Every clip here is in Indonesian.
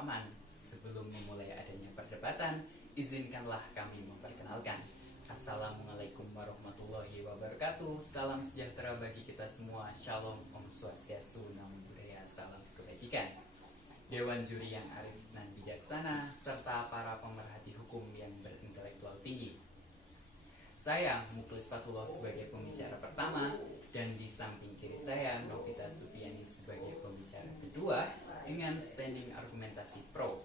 Paman. Sebelum memulai adanya perdebatan, izinkanlah kami memperkenalkan. Assalamualaikum warahmatullahi wabarakatuh. Salam sejahtera bagi kita semua. Shalom, Om Swastiastu, Namo Buddhaya, salam kebajikan. Dewan juri yang arif dan bijaksana, serta para pemerhati hukum yang berintelektual tinggi. Saya Muklis Fatullah sebagai pembicara pertama, dan di samping kiri saya Novita Supiani sebagai pembicara kedua dengan standing argumentasi pro.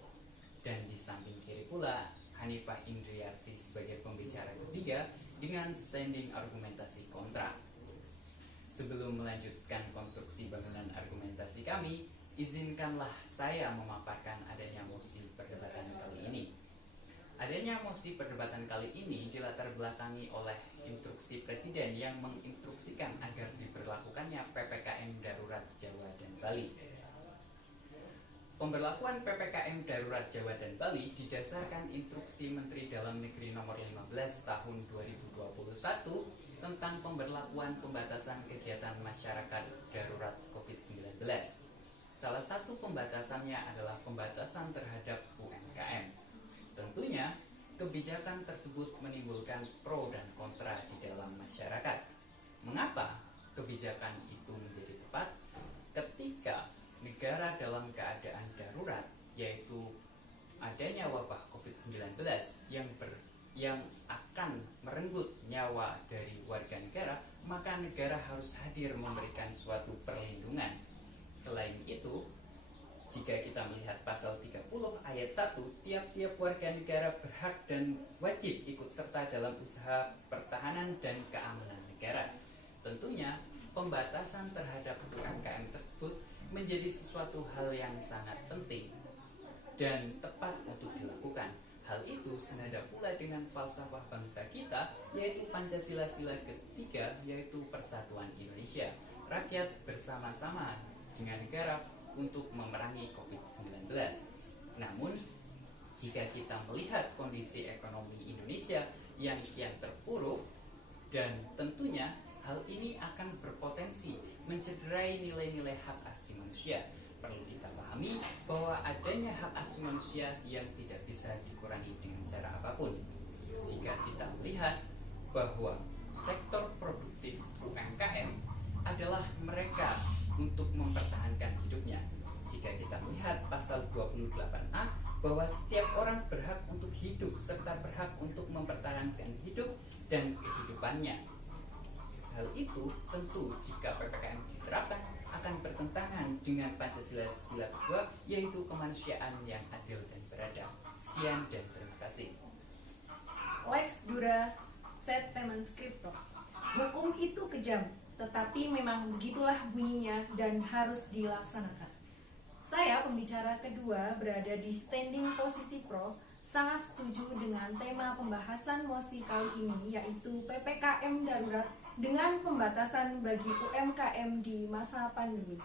Dan di samping kiri pula Hanifah Indriarti sebagai pembicara ketiga dengan standing argumentasi kontra. Sebelum melanjutkan konstruksi bangunan argumentasi kami, izinkanlah saya memaparkan adanya mosi perdebatan kali ini. Adanya mosi perdebatan kali ini dilatar belakangi oleh instruksi Presiden yang menginstruksikan agar diberlakukannya PPKM Darurat Jawa dan Bali. Pemberlakuan PPKM Darurat Jawa dan Bali didasarkan instruksi Menteri Dalam Negeri Nomor 15 Tahun 2021 tentang pemberlakuan pembatasan kegiatan masyarakat darurat COVID-19. Salah satu pembatasannya adalah pembatasan terhadap UMKM. Tentunya, kebijakan tersebut menimbulkan pro dan kontra di dalam masyarakat. Mengapa kebijakan itu menjadi tepat? Ketika negara dalam keadaan darurat, yaitu adanya wabah COVID-19 yang akan merenggut nyawa dari warga negara, maka negara harus hadir memberikan suatu perlindungan. Selain itu, jika kita melihat pasal 30 ayat 1, tiap-tiap warga negara berhak dan wajib ikut serta dalam usaha pertahanan dan keamanan negara. Tentunya, pembatasan terhadap UMKM tersebut menjadi sesuatu hal yang sangat penting dan tepat untuk dilakukan. Hal itu senada pula dengan falsafah bangsa kita, yaitu Pancasila sila ketiga, yaitu Persatuan Indonesia, rakyat bersama-sama dengan negara untuk memerangi COVID-19. Namun, jika kita melihat kondisi ekonomi Indonesia yang kian terpuruk, dan tentunya hal ini akan berpotensi mencederai nilai-nilai hak asasi manusia. Perlu kita pahami bahwa adanya hak asasi manusia yang tidak bisa dikurangi dengan cara apapun. Jika kita melihat bahwa sektor produktif UMKM adalah mereka untuk mempertahankan hidupnya. Jika kita melihat pasal 28A bahwa setiap orang berhak untuk hidup serta berhak untuk mempertahankan hidup dan kehidupannya. Hal itu tentu jika PPKM diterapkan akan bertentangan dengan Pancasila sila kedua, yaitu kemanusiaan yang adil dan beradab. Sekian dan terima kasih. Lex Dura, Sed Temen Scripto. Hukum itu kejam, tetapi memang begitulah bunyinya dan harus dilaksanakan. Saya pembicara kedua berada di standing posisi pro, sangat setuju dengan tema pembahasan mosi kali ini, yaitu PPKM darurat dengan pembatasan bagi UMKM di masa pandemi.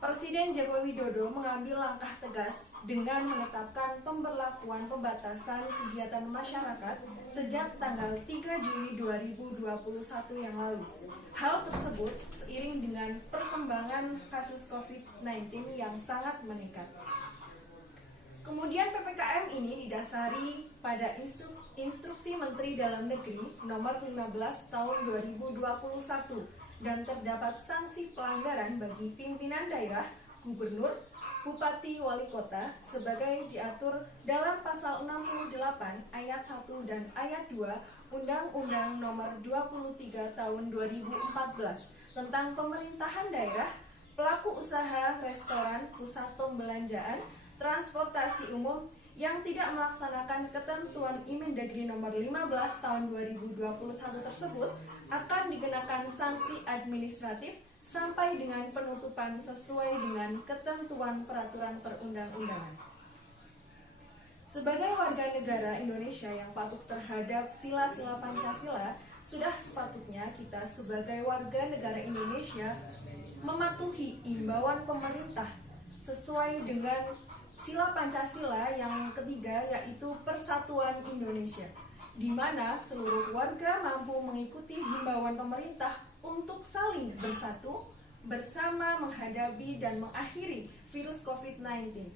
Presiden Joko Widodo mengambil langkah tegas dengan menetapkan pemberlakuan pembatasan kegiatan masyarakat sejak tanggal 3 Juli 2021 yang lalu. Hal tersebut seiring dengan perkembangan kasus COVID-19 yang sangat meningkat. Kemudian PPKM ini didasari pada instruksi Menteri Dalam Negeri Nomor 15 Tahun 2021 dan terdapat sanksi pelanggaran bagi pimpinan daerah, gubernur, bupati, wali kota sebagai diatur dalam pasal 68 ayat 1 dan ayat 2 Undang-Undang Nomor 23 Tahun 2014 tentang pemerintahan daerah, pelaku usaha restoran, pusat pembelanjaan, transportasi umum yang tidak melaksanakan ketentuan Imendagri Nomor 15 Tahun 2021 tersebut akan dikenakan sanksi administratif sampai dengan penutupan sesuai dengan ketentuan peraturan perundang-undangan. Sebagai warga negara Indonesia yang patuh terhadap sila-sila Pancasila, sudah sepatutnya kita sebagai warga negara Indonesia mematuhi imbauan pemerintah sesuai dengan sila Pancasila yang ketiga, yaitu Persatuan Indonesia, di mana seluruh warga mampu mengikuti himbauan pemerintah untuk saling bersatu bersama menghadapi dan mengakhiri virus COVID-19.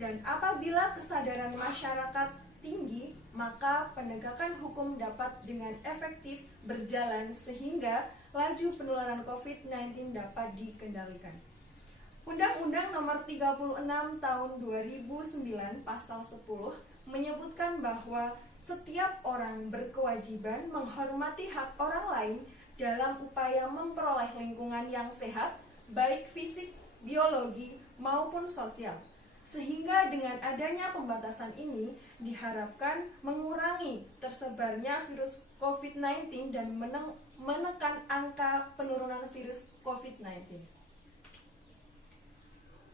Dan apabila kesadaran masyarakat tinggi, maka penegakan hukum dapat dengan efektif berjalan sehingga laju penularan COVID-19 dapat dikendalikan. Undang-Undang Nomor 36 Tahun 2009 Pasal 10 menyebutkan bahwa setiap orang berkewajiban menghormati hak orang lain dalam upaya memperoleh lingkungan yang sehat, baik fisik, biologi, maupun sosial. Sehingga dengan adanya pembatasan ini diharapkan mengurangi tersebarnya virus COVID-19 dan menekan angka penurunan virus COVID-19.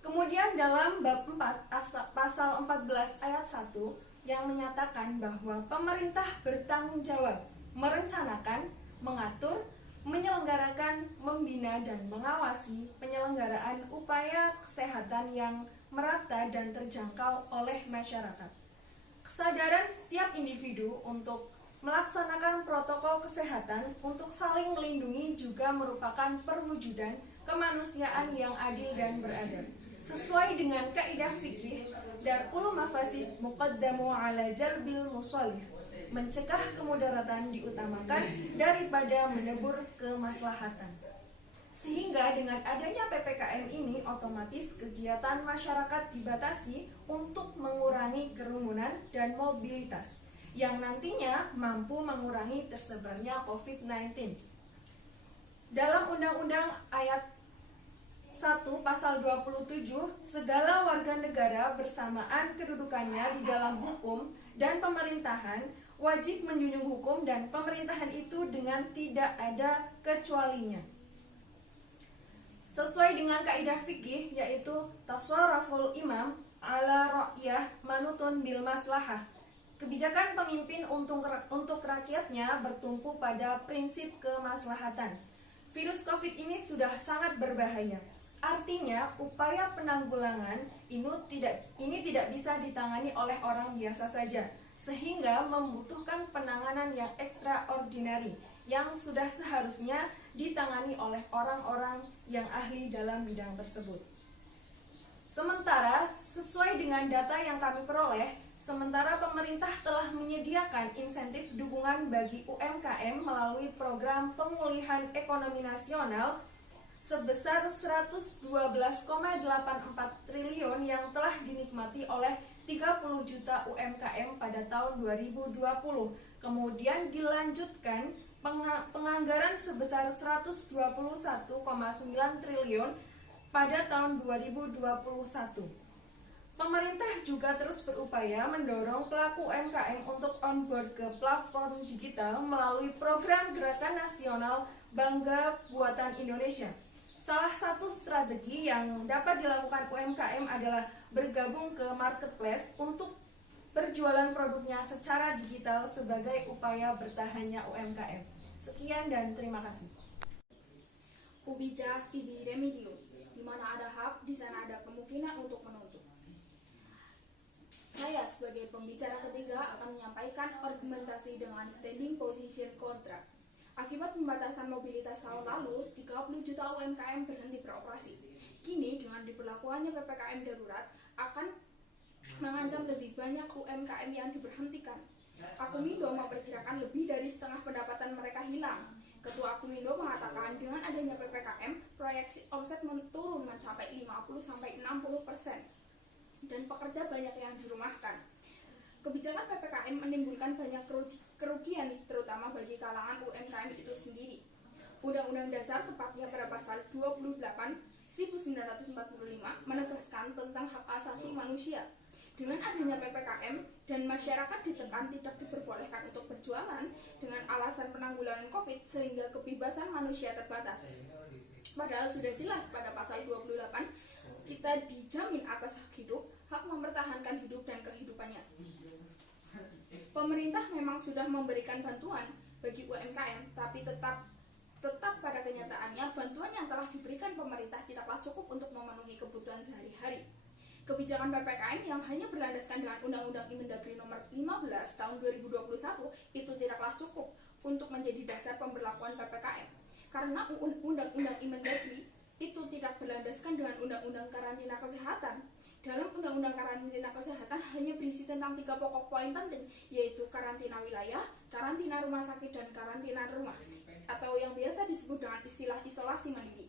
Kemudian dalam bab 4 pasal 14 ayat 1 yang menyatakan bahwa pemerintah bertanggung jawab merencanakan, mengatur, menyelenggarakan, membina, dan mengawasi penyelenggaraan upaya kesehatan yang merata dan terjangkau oleh masyarakat. Kesadaran setiap individu untuk melaksanakan protokol kesehatan untuk saling melindungi juga merupakan perwujudan kemanusiaan yang adil dan beradab. Sesuai dengan kaidah fikih Darul Mafasid Muqaddamu ala Jalbil Musalih, mencegah kemudaratan diutamakan daripada menebur kemaslahatan. Sehingga dengan adanya PPKM ini otomatis kegiatan masyarakat dibatasi untuk mengurangi kerumunan dan mobilitas yang nantinya mampu mengurangi tersebarnya COVID-19. Dalam Undang-Undang Ayat 1 Pasal 27, segala warga negara bersamaan kedudukannya di dalam hukum dan pemerintahan wajib menjunjung hukum dan pemerintahan itu dengan tidak ada kecualinya. Sesuai dengan kaidah fikih yaitu tasarruful imam ala ra'yah manutun bil maslahah. Kebijakan pemimpin untuk rakyatnya bertumpu pada prinsip kemaslahatan. Virus Covid ini sudah sangat berbahaya. Artinya, upaya penanggulangan ini tidak bisa ditangani oleh orang biasa saja, sehingga membutuhkan penanganan yang ekstraordinari yang sudah seharusnya ditangani oleh orang-orang yang ahli dalam bidang tersebut. Sementara, sesuai dengan data yang kami peroleh, sementara pemerintah telah menyediakan insentif dukungan bagi UMKM melalui program pemulihan ekonomi nasional sebesar 112,84 triliun yang telah dinikmati oleh 30 juta UMKM pada tahun 2020. Kemudian dilanjutkan penganggaran sebesar 121,9 triliun pada tahun 2021. Pemerintah juga terus berupaya mendorong pelaku UMKM untuk on-board ke platform digital melalui program Gerakan Nasional Bangga Buatan Indonesia. Salah satu strategi yang dapat dilakukan UMKM adalah bergabung ke marketplace untuk berjualan produknya secara digital sebagai upaya bertahannya UMKM. Sekian dan terima kasih. Ubi jas ibi remedium, di mana ada hak, di sana ada kemungkinan untuk menuntut. Saya sebagai pembicara ketiga akan menyampaikan argumentasi dengan standing position kontra. Akibat pembatasan mobilitas tahun lalu, 30 juta UMKM berhenti beroperasi. Kini dengan diberlakukannya PPKM darurat akan mengancam lebih banyak UMKM yang diberhentikan. Akumindo memperkirakan lebih dari setengah pendapatan mereka hilang. Ketua Akumindo mengatakan dengan adanya PPKM, proyeksi omset turun mencapai 50-60% dan pekerja banyak yang dirumahkan. Kebijakan PPKM menimbulkan banyak kerugian, terutama bagi kalangan UMKM itu sendiri. Undang-Undang Dasar tepatnya pada pasal 28 1945 menegaskan tentang hak asasi manusia. Dengan adanya PPKM dan masyarakat ditekan tidak diperbolehkan untuk berjualan dengan alasan penanggulangan COVID sehingga kebebasan manusia terbatas. Padahal sudah jelas pada pasal 28 kita dijamin atas hak hidup, hak mempertahankan hidup dan kehidupannya. Pemerintah memang sudah memberikan bantuan bagi UMKM, tapi tetap pada kenyataannya bantuan yang telah diberikan pemerintah tidaklah cukup untuk memenuhi kebutuhan sehari-hari. Kebijakan PPKM yang hanya berlandaskan dengan Undang-Undang Imendagri Nomor 15 Tahun 2021 itu tidaklah cukup untuk menjadi dasar pemberlakuan PPKM. Karena Undang-Undang Imendagri itu tidak berlandaskan dengan Undang-Undang Karantina Kesehatan Dalam Undang-Undang Karantina Kesehatan hanya berisi tentang 3 pokok poin penting, yaitu karantina wilayah, karantina rumah sakit, dan karantina rumah, atau yang biasa disebut dengan istilah isolasi mandiri.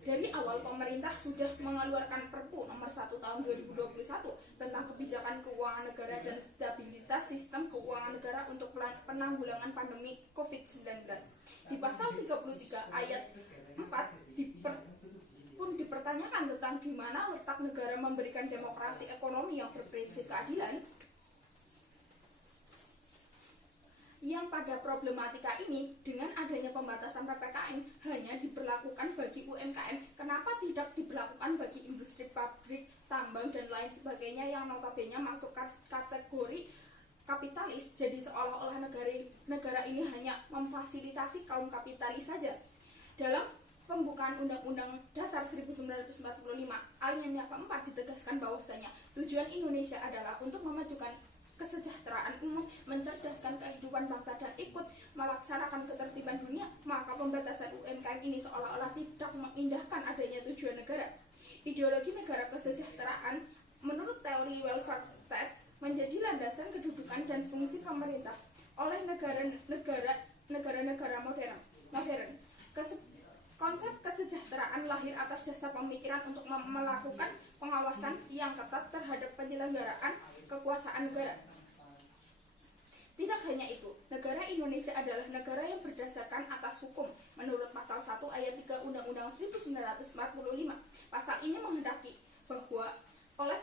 Dari awal pemerintah sudah mengeluarkan Perpu nomor 1 tahun 2021 tentang kebijakan keuangan negara dan stabilitas sistem keuangan negara untuk penanggulangan pandemi COVID-19. Di pasal 33 ayat 4 pun dipertanyakan tentang di mana letak negara memberikan demokrasi ekonomi yang berprinsip keadilan. Yang pada problematika ini, dengan adanya pembatasan PPKM hanya diberlakukan bagi UMKM, kenapa tidak diberlakukan bagi industri pabrik, tambang, dan lain sebagainya yang notabene masuk kategori kapitalis? Jadi seolah-olah negara ini hanya memfasilitasi kaum kapitalis saja. Dalam pembukaan Undang-Undang Dasar 1945, alinea yang keempat ditegaskan bahwasanya tujuan Indonesia adalah untuk memajukan kesejahteraan umum, mencerdaskan kehidupan bangsa, dan ikut melaksanakan ketertiban dunia. Maka pembatasan UMKM ini seolah-olah tidak mengindahkan adanya tujuan negara. Ideologi negara kesejahteraan menurut teori welfare states menjadi landasan kedudukan dan fungsi pemerintah oleh negara-negara modern. Konsep kesejahteraan lahir atas dasar pemikiran untuk melakukan pengawasan yang ketat terhadap penyelenggaraan kekuasaan negara. Tidak hanya itu, negara Indonesia adalah negara yang berdasarkan atas hukum. Menurut pasal 1 ayat 3 Undang-Undang 1945, pasal ini menghendaki bahwa oleh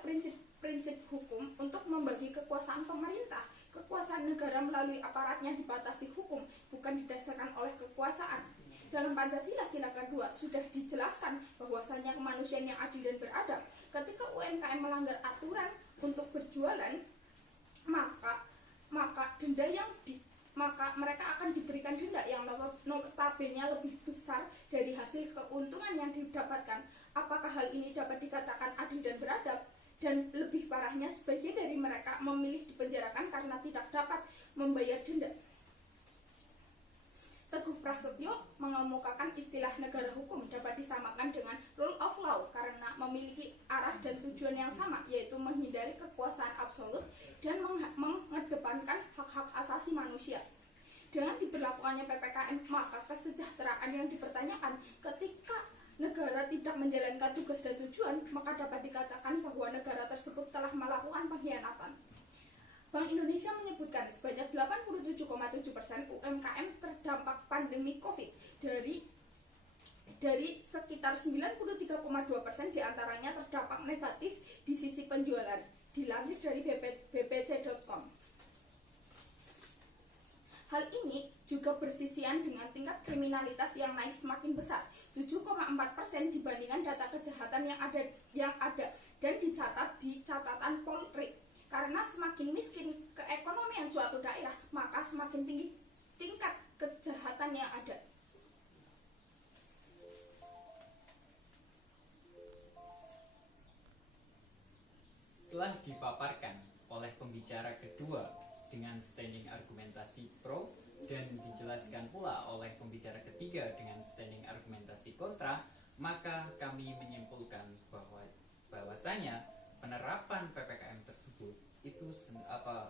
prinsip hukum untuk membagi kekuasaan pemerintah, kekuasaan negara melalui aparatnya dibatasi hukum, bukan didasarkan oleh kekuasaan. Dalam Pancasila sila kedua sudah dijelaskan bahwasanya kemanusiaan yang adil dan beradab. Ketika UMKM melanggar aturan untuk berjualan, maka mereka akan diberikan denda yang notabene lebih besar dari hasil keuntungan yang didapatkan. Apakah hal ini dapat dikatakan adil dan beradab? Dan lebih parahnya, sebagian dari mereka memilih dipenjarakan karena tidak dapat membayar denda. Teguh Prasetyo mengemukakan istilah negara hukum dapat disamakan dengan rule of law karena memiliki arah dan tujuan yang sama, yaitu menghindari kekuasaan absolut dan mengedepankan hak-hak asasi manusia. Dengan diberlakukannya PPKM, maka kesejahteraan yang dipertanyakan. Ketika negara tidak menjalankan tugas dan tujuan, maka dapat dikatakan bahwa negara tersebut telah melakukan pengkhianatan. Bank Indonesia menyebutkan sebanyak 87,7% UMKM terdampak pandemi COVID. Dari sekitar 93,2% diantaranya terdampak negatif di sisi penjualan, dilansir dari bpc.com. Hal ini juga bersisian dengan tingkat kriminalitas yang naik semakin besar, 7,4% dibandingkan data kejahatan yang ada dan dicatat di catatan Polri. Karena semakin miskin keekonomian suatu daerah, maka semakin tinggi tingkat kejahatan yang ada. Setelah dipaparkan oleh pembicara kedua dengan standing argumentasi pro dan dijelaskan pula oleh pembicara ketiga dengan standing argumentasi kontra, maka kami menyimpulkan bahwasanya penerapan PPKM tersebut itu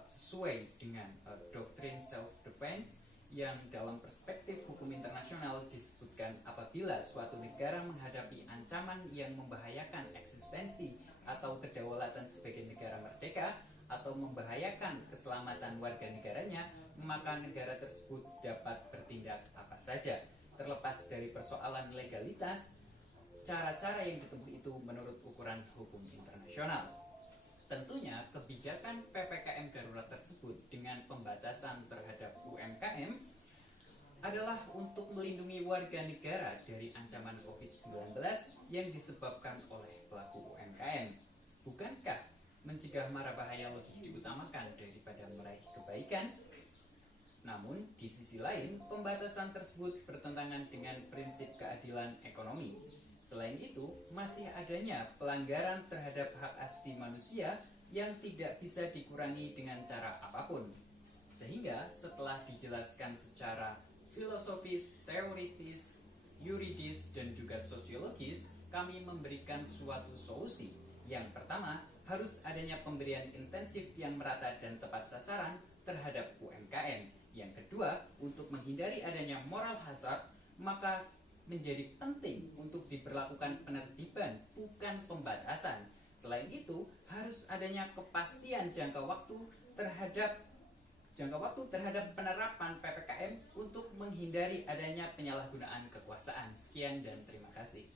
sesuai dengan doktrin self-defense yang dalam perspektif hukum internasional disebutkan apabila suatu negara menghadapi ancaman yang membahayakan eksistensi atau kedaulatan sebagai negara merdeka atau membahayakan keselamatan warga negaranya, maka negara tersebut dapat bertindak apa saja. Terlepas dari persoalan legalitas, cara-cara yang ditempuh itu menurut ukuran hukum internasional. Tentunya kebijakan PPKM darurat tersebut dengan pembatasan terhadap UMKM adalah untuk melindungi warga negara dari ancaman COVID-19 yang disebabkan oleh pelaku UMKM. Bukankah mencegah mara bahaya lebih diutamakan daripada meraih kebaikan? Namun, di sisi lain, pembatasan tersebut bertentangan dengan prinsip keadilan ekonomi. Selain itu, masih adanya pelanggaran terhadap hak asasi manusia yang tidak bisa dikurangi dengan cara apapun. Sehingga setelah dijelaskan secara filosofis, teoritis, yuridis, dan juga sosiologis, kami memberikan suatu solusi. Yang pertama, harus adanya pemberian intensif yang merata dan tepat sasaran terhadap UMKM. Yang kedua, untuk menghindari adanya moral hazard, maka menjadi penting untuk diberlakukan penertiban, bukan pembatasan. Selain itu, harus adanya kepastian jangka waktu terhadap penerapan PPKM untuk menghindari adanya penyalahgunaan kekuasaan. Sekian dan terima kasih.